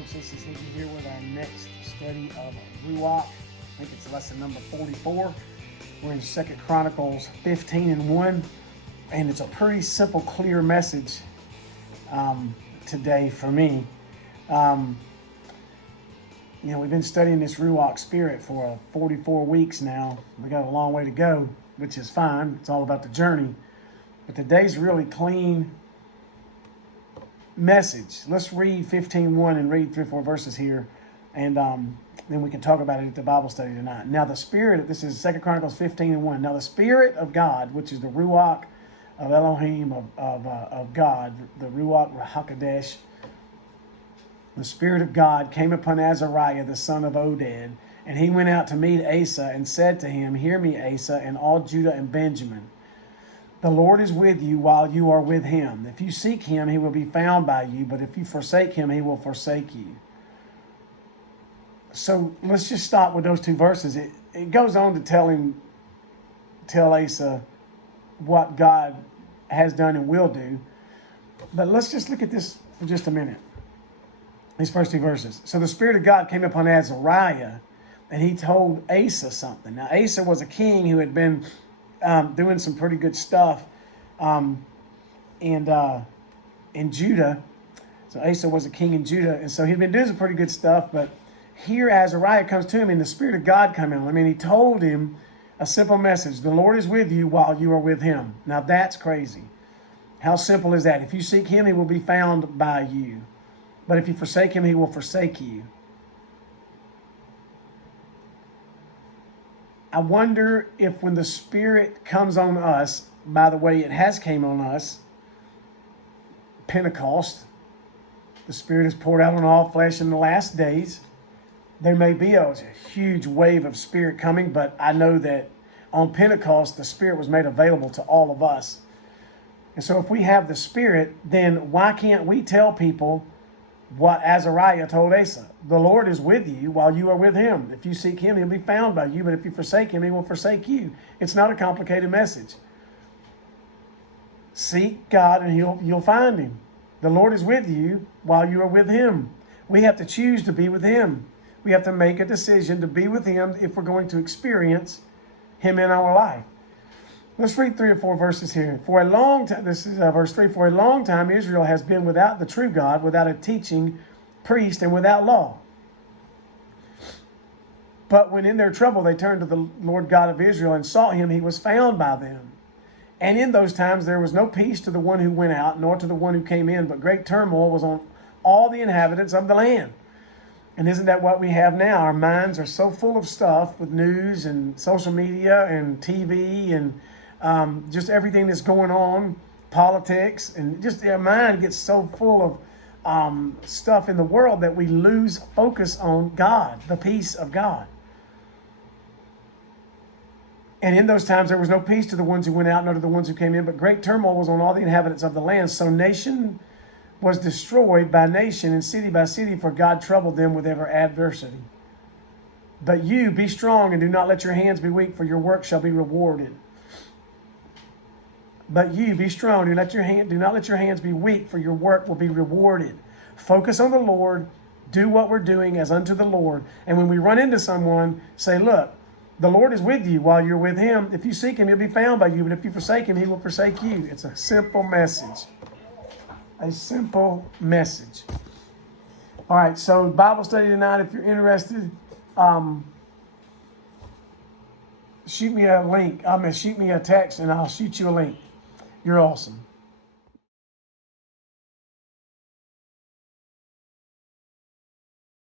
folks. This is Hickey here with our next study of Ruach. I think it's lesson number 44. We're in 2 Chronicles 15 and 1. And it's a pretty simple, clear message today for me. We've been studying this Ruach spirit for 44 weeks now. We got a long way to go, which is fine. It's all about the journey. But today's really clean message. Let's read 15:1 and read 3 or 4 verses here, and then we can talk about it at the Bible study tonight. Now the spirit, this is 2 Chronicles 15 and 1. Now the spirit of God, which is the Ruach of Elohim, of God, the Ruach HaKodesh, the spirit of God came upon Azariah, the son of Oded, and he went out to meet Asa and said to him, "Hear me, Asa, and all Judah and Benjamin. The Lord is with you while you are with him. If you seek him, he will be found by you, but if you forsake him, he will forsake you." So let's just stop with those 2 verses. It goes on to tell Asa what God has done and will do. But let's just look at this for just a minute. These first 2 verses. So the Spirit of God came upon Azariah, and he told Asa something. Now Asa was a king who had been doing some pretty good stuff in Judah. So Asa was a king in Judah, and so he'd been doing some pretty good stuff. But here Azariah comes to him, and the Spirit of God came in. He told him a simple message: the Lord is with you while you are with him. Now that's crazy. How simple is that? If you seek him, he will be found by you. But if you forsake him, he will forsake you. I wonder if when the Spirit comes on us, by the way, it has came on us, Pentecost, the Spirit is poured out on all flesh in the last days. There may be a huge wave of Spirit coming, but I know that on Pentecost, the Spirit was made available to all of us. And so if we have the Spirit, then why can't we tell people what Azariah told Asa? The Lord is with you while you are with him. If you seek him, he'll be found by you. But if you forsake him, he will forsake you. It's not a complicated message. Seek God and you'll find him. The Lord is with you while you are with him. We have to choose to be with him. We have to make a decision to be with him if we're going to experience him in our life. Let's read 3 or 4 verses here. For a long time, this is verse 3, for a long time Israel has been without the true God, without a teaching priest, and without law. But when in their trouble they turned to the Lord God of Israel and sought him, he was found by them. And in those times there was no peace to the one who went out, nor to the one who came in, but great turmoil was on all the inhabitants of the land. And isn't that what we have now? Our minds are so full of stuff with news and social media and TV and just everything that's going on, politics, and just our mind gets so full of stuff in the world that we lose focus on God, the peace of God. And in those times there was no peace to the ones who went out, nor to the ones who came in, but great turmoil was on all the inhabitants of the land. So nation was destroyed by nation and city by city, for God troubled them with every adversity. But you, be strong and do not let your hands be weak, for your work shall be rewarded. But you, be strong, do not let your hands be weak, for your work will be rewarded. Focus on the Lord, do what we're doing as unto the Lord. And when we run into someone, say, look, the Lord is with you while you're with him. If you seek him, he'll be found by you. But if you forsake him, he will forsake you. It's a simple message. A simple message. All right, so Bible study tonight, if you're interested, shoot me a link. Shoot me a text and I'll shoot you a link. You're awesome.